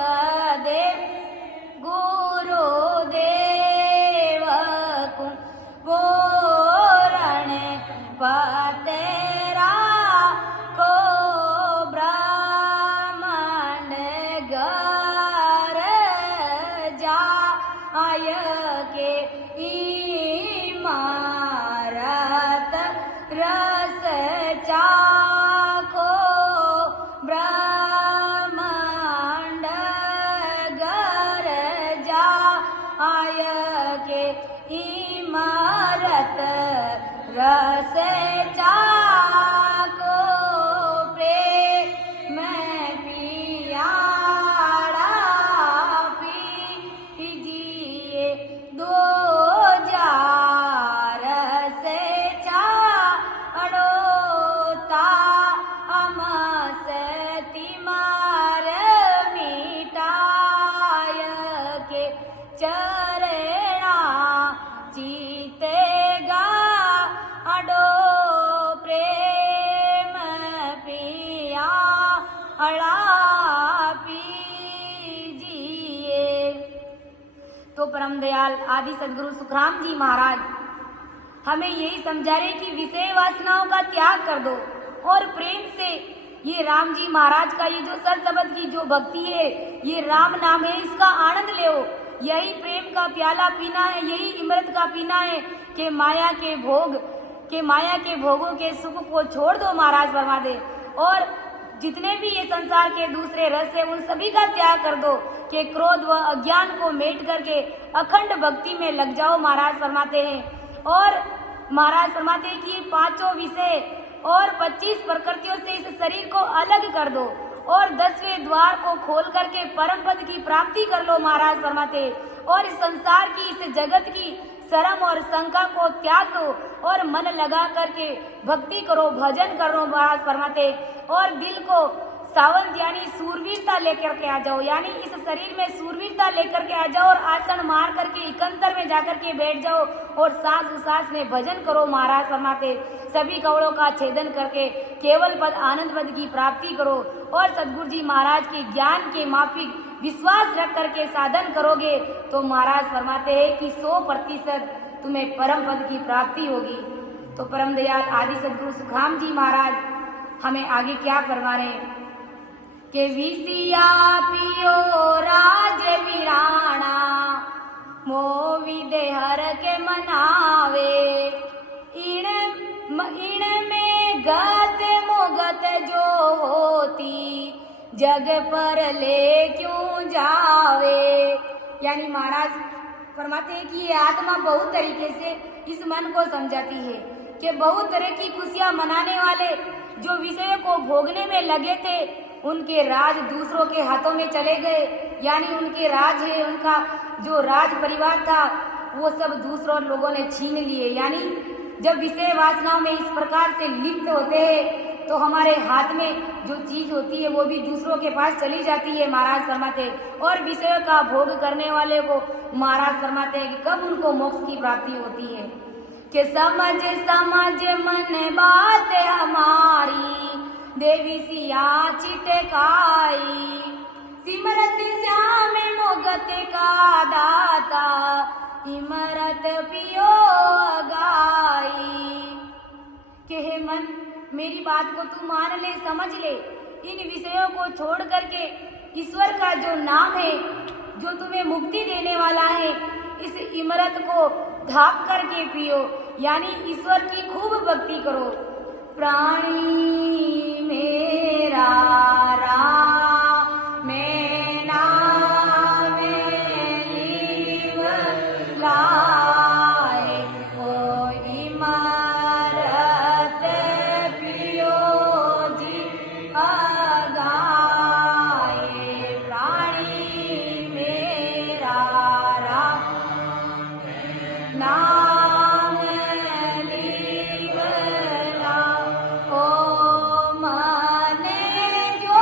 से चाको प्रेम पियाड़ा पीजिए दो जार से छाड़ोता अमस तिमार मिटाय के चरणा जीतेगा अडो प्रेम पिया अड़ा पीजिए। तो परम दयाल आदि सदगुरु सुखराम जी महाराज हमें यही समझा रहे कि विषय वासनाओं का त्याग कर दो और प्रेम से ये राम जी महाराज का ये जो सत शब्द की जो भक्ति है, ये राम नाम है, इसका आनंद ले। यही प्रेम का प्याला पीना है, यही अमृत का पीना है कि माया के भोगों के सुख को छोड़ दो महाराज फरमा दे। और जितने भी ये संसार के दूसरे रस है उन सभी का त्याग कर दो कि क्रोध व अज्ञान को मेट करके अखंड भक्ति में लग जाओ महाराज फरमाते हैं। और महाराज फरमाते हैं कि 5 विषय और 25 प्रकृतियों से इस शरीर को अलग कर दो और 10वें द्वार को खोल करके परम पद की प्राप्ति कर लो महाराज फरमाते। और इस संसार की इस जगत की शर्म और शंका को त्याग दो और मन लगा करके भक्ति करो, भजन करो महाराज फरमाते। और दिल को सावंत यानी सूरवीरता लेकर के आ जाओ, यानी इस शरीर में सूरवीरता लेकर के आ जाओ और आसन मार करके इकंतर में जाकर के बैठ जाओ और सांस उसास में भजन करो महाराज फरमाते। सभी कवड़ों का छेदन करके केवल पद आनंद पद की प्राप्ति करो और सदगुरु जी महाराज के ज्ञान के माफिक विश्वास रख करके साधन करोगे तो महाराज फरमाते हैं कि 100% तुम्हें परम पद की प्राप्ति होगी। तो परम दयाल आदि सदगुरु सुखराम जी महाराज हमें आगे क्या फरमा रहे हैं कि विसिया पियो राज बिराना मोवि देहर के मनावे इन में गत मुगत जो होती जग पर ले क्यों जावे। यानी महाराज फरमाते हैं कि ये आत्मा बहुत तरीके से इस मन को समझाती है कि बहुत तरह की खुशियां मनाने वाले जो विषयों को भोगने में लगे थे उनके राज दूसरों के हाथों में चले गए, यानी उनके राज है, उनका जो राज परिवार था वो सब दूसरों लोगों ने छीन लिए। यानी जब विषय वासनाओं में इस प्रकार से लिप्त होते हैं तो हमारे हाथ में जो चीज होती है वो भी दूसरों के पास चली जाती है महाराज फरमाते। और विषयों का भोग करने वाले को महाराज फरमाते हैं कि कब उनको मोक्ष की प्राप्ति होती है कि समझ समझ मन बात हमारी देवी सिया छिटकाई सिमरत श्याम मोगत का दाता इमरत पियो गाई। कि हे मन मेरी बात को तू मान ले, समझ ले, इन विषयों को छोड़ करके ईश्वर का जो नाम है जो तुम्हें मुक्ति देने वाला है इस इमरत को धाप करके पियो, यानी ईश्वर की खूब भक्ति करो। प्राणी मेरा राम में नाम लीव लाए ओ इमरत पियो जी अगाए। प्राणी मेरा राम नाम लीव लाओ ओ मन जो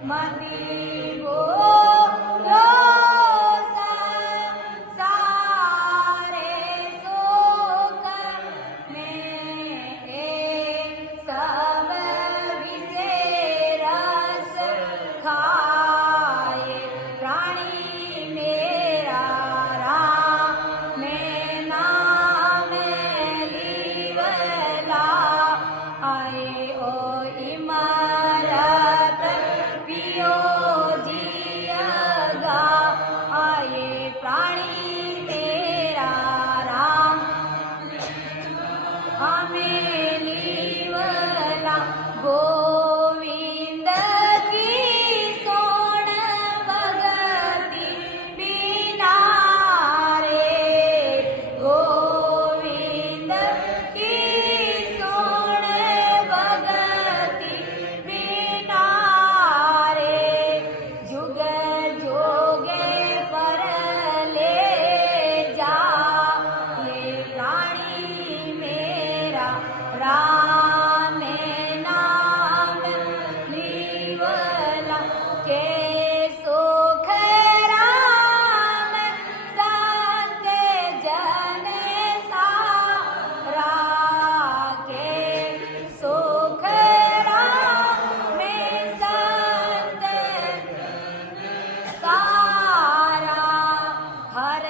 मति बोलो सारे शोक में सब विषे रस खाए प्राणी मेरा राम में नाम लीवला आए ओ इमारत पियो जियगा आए प्राणी मेरा राम हमें लीवला गोविंद की सोण भगति बिना रे गोविंद की सोण भगति बिना रे जुग जोगे पर ले जा ये प्राणी मेरा राम नाम लीवला के सुख राम संत जन सारा के सुख राम में संत सारा हर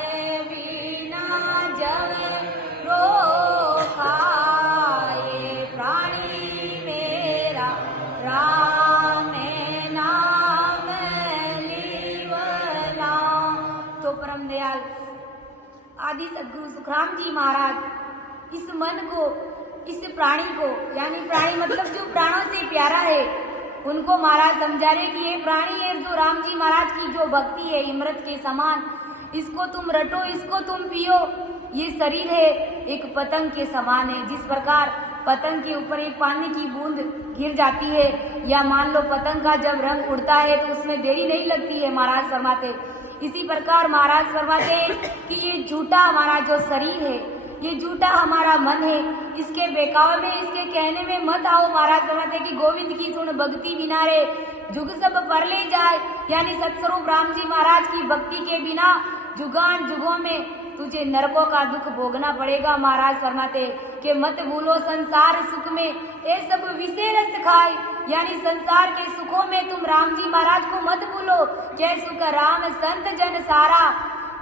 बिना जब रोखाए प्राणी मेरा राम नाम लीवला। तो परम दयाल आदि सद्गुरु सुखराम जी महाराज इस मन को, इस प्राणी को, यानी प्राणी मतलब जो प्राणों से प्यारा है, उनको महाराज समझा रहे कि ये प्राणी है जो राम जी महाराज की जो भक्ति है इमृत के समान, इसको तुम रटो, इसको तुम पियो। ये शरीर है एक पतंग के समान है। जिस प्रकार पतंग के ऊपर एक पानी की बूंद गिर जाती है या मान लो पतंग का जब रंग उड़ता है तो उसमें देरी नहीं लगती है, महाराज फरमाते। इसी प्रकार महाराज फरमाते कि ये झूठा हमारा जो शरीर है, ये झूठा हमारा मन है, इसके बेकाव में, इसके कहने में मत आओ। महाराज फरमाते कि गोविंद की सुन भक्ति बिना रे जुग सब पर ले जाए, यानी सत्स्वरूप राम जी महाराज की भक्ति के बिना जुगान जुगों में तुझे नरकों का दुख भोगना पड़ेगा। महाराज फरमाते कि मत भूलो संसार सुख में ये सब विषय रस खाए, यानी संसार के सुखों में तुम राम जी महाराज को मत भूलो। जय सुख राम संत जन सारा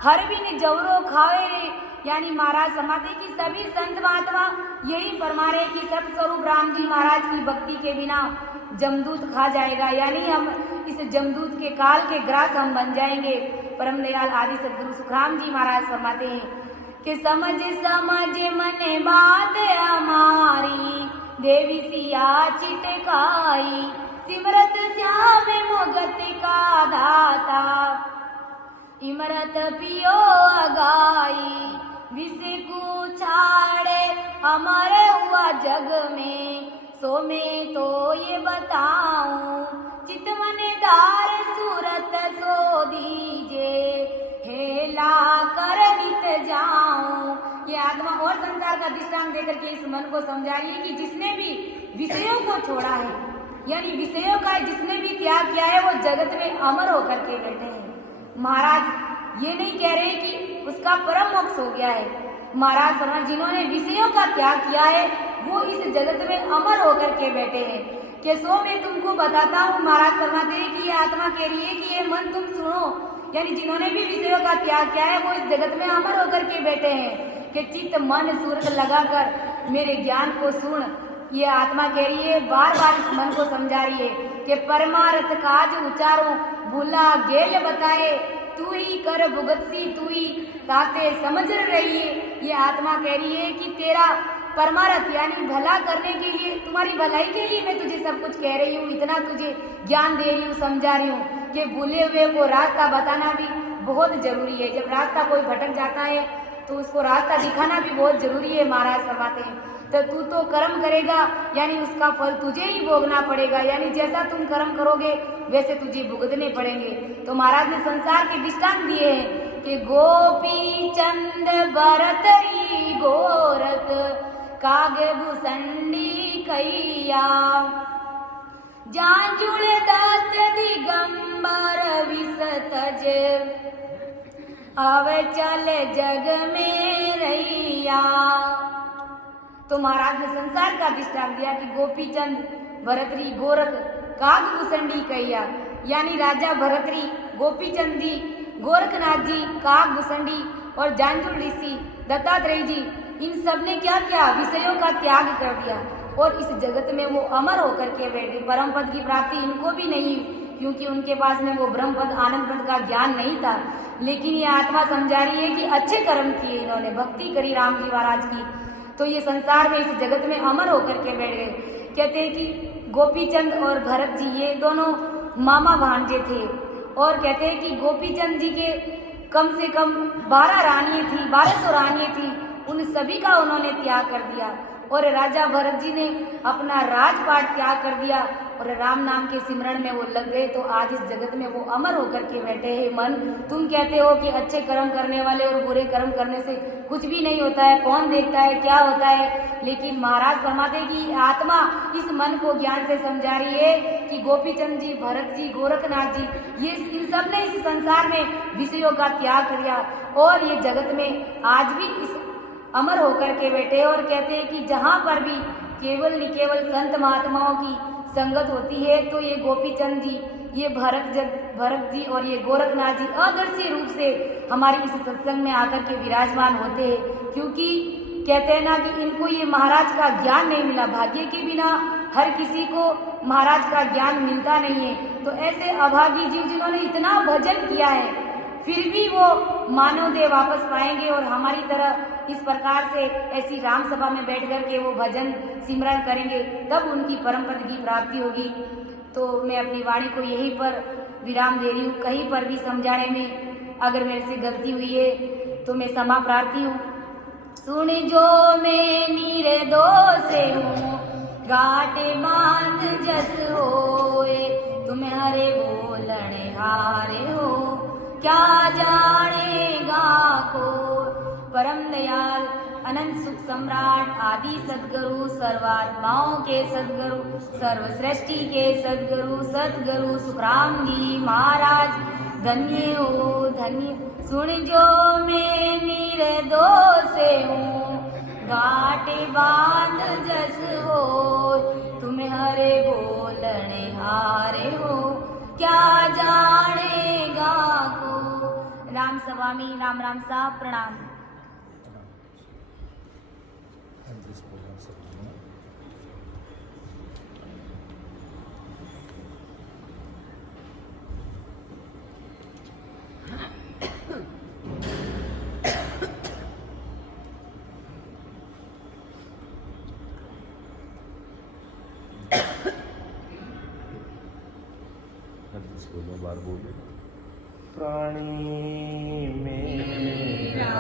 हर बिन जवरो खावे रे, यानी महाराज फरमाते कि सभी संत महात्मा यही फरमा रहे कि सब स्वरूप राम जी महाराज की भक्ति के बिना जमदूत खा जाएगा, यानी हम इस जमदूत के काल के ग्रास हम बन जाएंगे। परम दयाल आदि सद्गुरु सुखराम जी महाराज फरमाते हैं कि समझ समझ मन बात हमारी देवी सिया चिटकाई सिमरत श्याम मुगत का दाता इमरत पियो अगाई विष को छाड़े अमर हुआ जग में सो में तो ये बताऊं चितमन दार सूरत सो दीजे हेला कर नित जाऊं। ये आत्मा और संसार का दृष्टांत देकर के इस मन को समझा रही है कि जिसने भी विषयों को छोड़ा है, यानी विषयों का जिसने भी त्याग किया है, वो जगत में अमर होकर के बैठे हैं। महाराज ये नहीं कह रहे कि उसका परम मोक्ष हो गया है। महाराज फरमाते जिन्होंने विषयों का त्याग किया है वो इस जगत में अमर होकर के बैठे हैं। कि सो मैं तुमको बताता हूँ, महाराज फरमाते हैं कि ये आत्मा कह रही है कि ये मन तुम सुनो, यानी जिन्होंने भी विषयों का त्याग किया है वो इस जगत में अमर होकर के बैठे हैं। कि चित्त मन सूरत लगाकर मेरे ज्ञान को सुन, ये आत्मा कह रही है, बार बार इस मन को समझा रही है कि परमार्थ काज उचारो भूला गेल बताए तू ही कर भुगतसी तू ही ताते समझ रही है। ये आत्मा कह रही है कि तेरा परमार्थ यानी भला करने के लिए, तुम्हारी भलाई के लिए मैं तुझे सब कुछ कह रही हूँ, इतना तुझे ज्ञान दे रही हूँ, समझा रही हूँ कि भूले हुए को रास्ता बताना भी बहुत जरूरी है। जब रास्ता कोई भटक जाता है तो उसको रास्ता दिखाना भी बहुत जरूरी है। महाराज फरमाते हैं तो तू तो कर्म करेगा यानी उसका फल तुझे ही भोगना पड़ेगा, यानी जैसा तुम कर्म करोगे वैसे तुझे भुगतने पड़ेंगे। तो महाराज ने संसार के दृष्टांत दिए हैं कि गोपी चंद भरतरी गोरख कागे भूसंडी कैया जांजुड़ दत्त दिग आवे चले जग में रैया। तो महाराज ने संसार का दृष्टांत दिया कि गोपीचंद भरतरी गोरख काग गुसंडी कैया, यानी राजा भरतरी, गोपीचंद जी, गोरखनाथ जी, काग गुसंडी और जानजुल ऋषि, दत्तात्रेय जी, इन सब ने क्या किया? विषयों का त्याग कर दिया और इस जगत में वो अमर होकर के बैठे। परम पद की प्राप्ति इनको भी नहीं, क्योंकि उनके पास में वो ब्रह्म पद, आनंद पद का ज्ञान नहीं था। लेकिन ये आत्मा समझा रही है कि अच्छे कर्म किए इन्होंने, भक्ति करी राम जी महाराज की, तो ये संसार में, इस जगत में अमर होकर के बैठ गए। कहते हैं कि गोपीचंद और भरत जी ये दोनों मामा भांजे थे और कहते हैं कि गोपीचंद जी के कम से कम 12 रानियां थी, 1200 रानियां थी, उन सभी का उन्होंने त्याग कर दिया और राजा भरत जी ने अपना राजपाट त्याग कर दिया और राम नाम के सिमरण में वो लग गए। तो आज इस जगत में वो अमर होकर के बैठे हैं। मन, तुम कहते हो कि अच्छे कर्म करने वाले और बुरे कर्म करने से कुछ भी नहीं होता है, कौन देखता है, क्या होता है, लेकिन महाराज फरमाते कि आत्मा इस मन को ज्ञान से समझा रही है कि गोपीचंद जी, भरत जी, गोरखनाथ जी, ये इन सब ने इस संसार में विषयों का त्याग किया और ये जगत में आज भी इस अमर होकर के बैठे। और कहते हैं कि जहाँ पर भी केवल निकेवल संत महात्माओं की संगत होती है तो ये गोपीचंद जी, ये भरत जी और ये गोरखनाथ जी अदृश्य रूप से हमारी इस सत्संग में आकर के विराजमान होते हैं। क्योंकि कहते हैं ना कि इनको ये महाराज का ज्ञान नहीं मिला। भाग्य के बिना हर किसी को महाराज का ज्ञान मिलता नहीं है। तो ऐसे अभागी जीव जिन्होंने इतना भजन किया है, फिर भी वो मानव देह वापस पाएंगे और हमारी तरह इस प्रकार से ऐसी राम सभा में बैठ कर के वो भजन सिमरन करेंगे, तब उनकी परम पद की प्राप्ति होगी। तो मैं अपनी वाणी को यहीं पर विराम दे रही हूँ। कहीं पर भी समझाने में अगर मेरे से गलती हुई है तो मैं क्षमा प्रार्थी हूँ। सुन जो मैं निर्दोष हूँ, गाटे बांध जस होए, तुम्हें हरे बोलने हारे हो, क्या जानेगा को। परम दयाल अनंत सुख सम्राट आदि सद्गुरु, सर्वात्माओं के सद्गुरु, सर्व सृष्टि के सद्गुरु, सद्गुरु सुखराम जी महाराज धन्य हो धन्य। सुन जो मैं निर्दोष हूँ, गाटे बांध जस हो, तुम्हें हरे बोलने हारे हो, क्या जानेगा को। राम स्वामी राम राम साहब प्रणाम। बार बोले प्राणी मेरा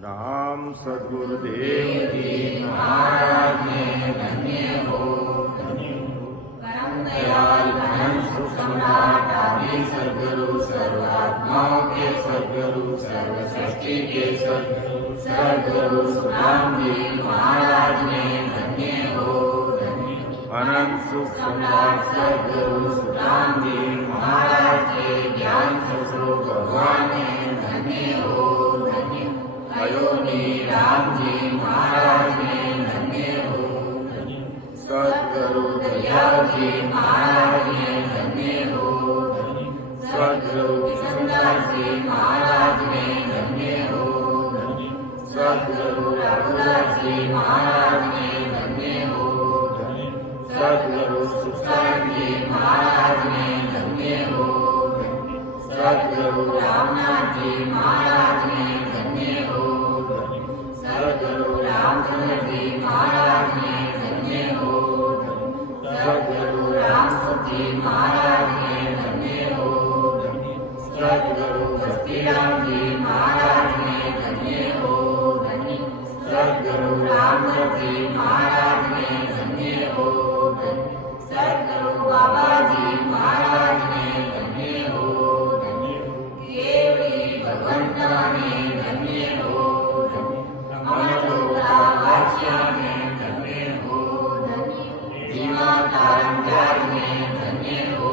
राम सद्गुरुदेव जी महाराज ने धन्य हो। परम दयाल अनंत सुख सम्राट आदि सद्गुरु सर्वात्माओं के सद्गुरु सर्व सृष्टि के सद्गुरु सुखराम जी महाराज ने धन्य हो। अनंत सुख सम्राट सद्गुरु सुखराम जी महाराज के ज्ञान स्वरूप भगवान ने धन्य हो। अयोनी राम जी महाराज ने धन्य हो। सद्गुरु दयाल जी महाराज ने धन्य हो। सद्गुरु कृष्णदास जी महाराज ने धन्य हो। सद्गुरु रघुदास जी महाराज ने धन्य हो। सद्गुरु सुखसागर जी महाराज ने धन्य हो। सद्गुरु रामनाथ जी महाराज ने धन्य हो। सद्गुरु रामचंद्र जी महाराज ने धन्य हो। सद्गुरु रामसुख जी महाराज ने धन्य हो। सद्गुरु बस्तीराम जी महाराज ने धन्य हो। सद्गुरु रामदास जी महाराज ने धन्य हो। सद्गुरु बाबा जी महाराज ने धन्य हो। केवली भगवंता ने धन्य हो। अमरोरा वासिया ने धन्य हो। जीवाता रंजार ने धन्य हो।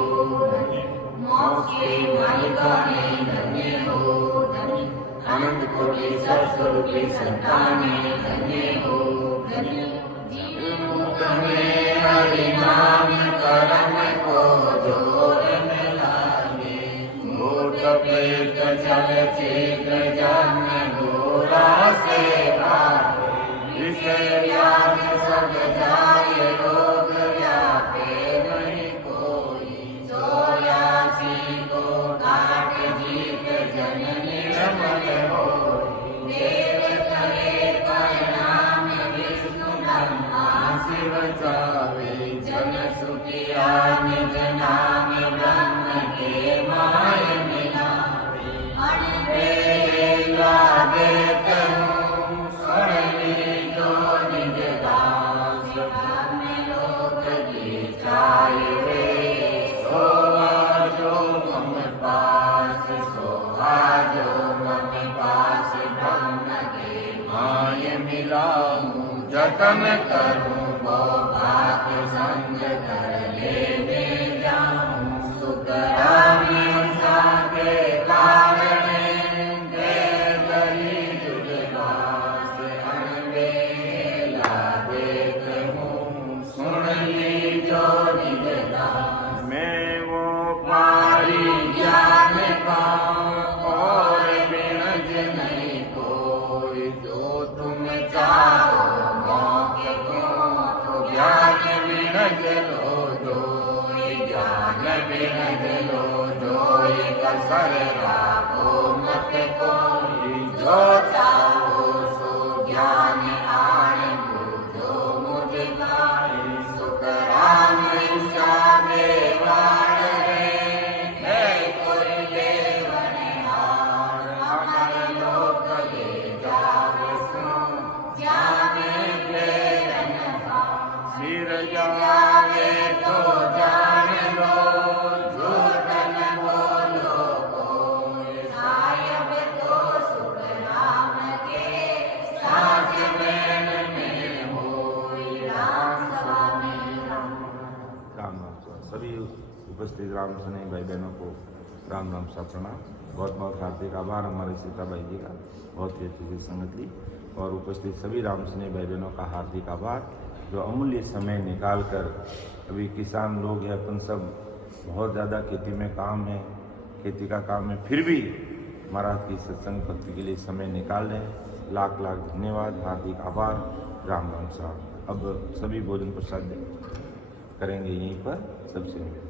मोक्ष के मालिका ने धन्य हो। अनंत कोटि सत्स्वरूपी संतान ने धन्य हो। मुख में हरि नाम करम को जोर में लागे। भूत प्रेत जल चित्र जन्म घोरा से भागे। विषय व्याध सब जाय रोग व्यापे नहीं कोई। 84 को काट जीत जन निर्मल होई। देव करे परिणाम विष्णु ब्रह्मा शिव जावे। जन सुखिया निज नाम ब्रह्म के माय मिलावे। अणिवेले लागे कहूँ सुन लीजो निज दास। ब्रह्म लोक की चाय रे सोआ जो मम पास। सोआ जो मम पास ब्रह्म के माय मिलाऊं। जतन करूं वो बात संग कर लेने जाऊं। सुखराम के कारण दे गरी जुगवास। अनबेला देख हूँ सुन लीजो निज दास। मैं वो पारी ज्ञान पाऊं और बिनज नहीं कोई। जो तुम चाहो मौके को तो ज्ञान बिनज लो जो। ज्ञान बिनज लो जो। कसर राखो मत कोई। जो चाहो सो ज्ञान आन बूझो मुझ पाई। सुखराम ईशा देवाड़ है कोई देवनहार। अमर लोक ले जावे सो जाने प्रेरण भाव। सिर जावे तो जान लो झूठ न बोलो कोई। सायब तो सुखराम के साथ बैन में होई। राम सभा में राम राम सभी उपस्थित राम सने भाई बहनों को राम राम सा प्रणाम। बहुत बहुत हार्दिक आभार हमारे सीताबाई जी का। बहुत ही अच्छी सी संगत ली। और उपस्थित सभी राम सने भाई बहनों का हार्दिक आभार जो अमूल्य समय निकाल कर। अभी किसान लोग हैं अपन सब बहुत ज़्यादा खेती में काम है। खेती का काम है फिर भी महाराज की सत्संग भक्ति के लिए समय निकाल रहे हैं। लाख लाख धन्यवाद हार्दिक आभार। राम राम साहब। अब सभी भोजन प्रसाद करेंगे यहीं पर सबसे मिलकर।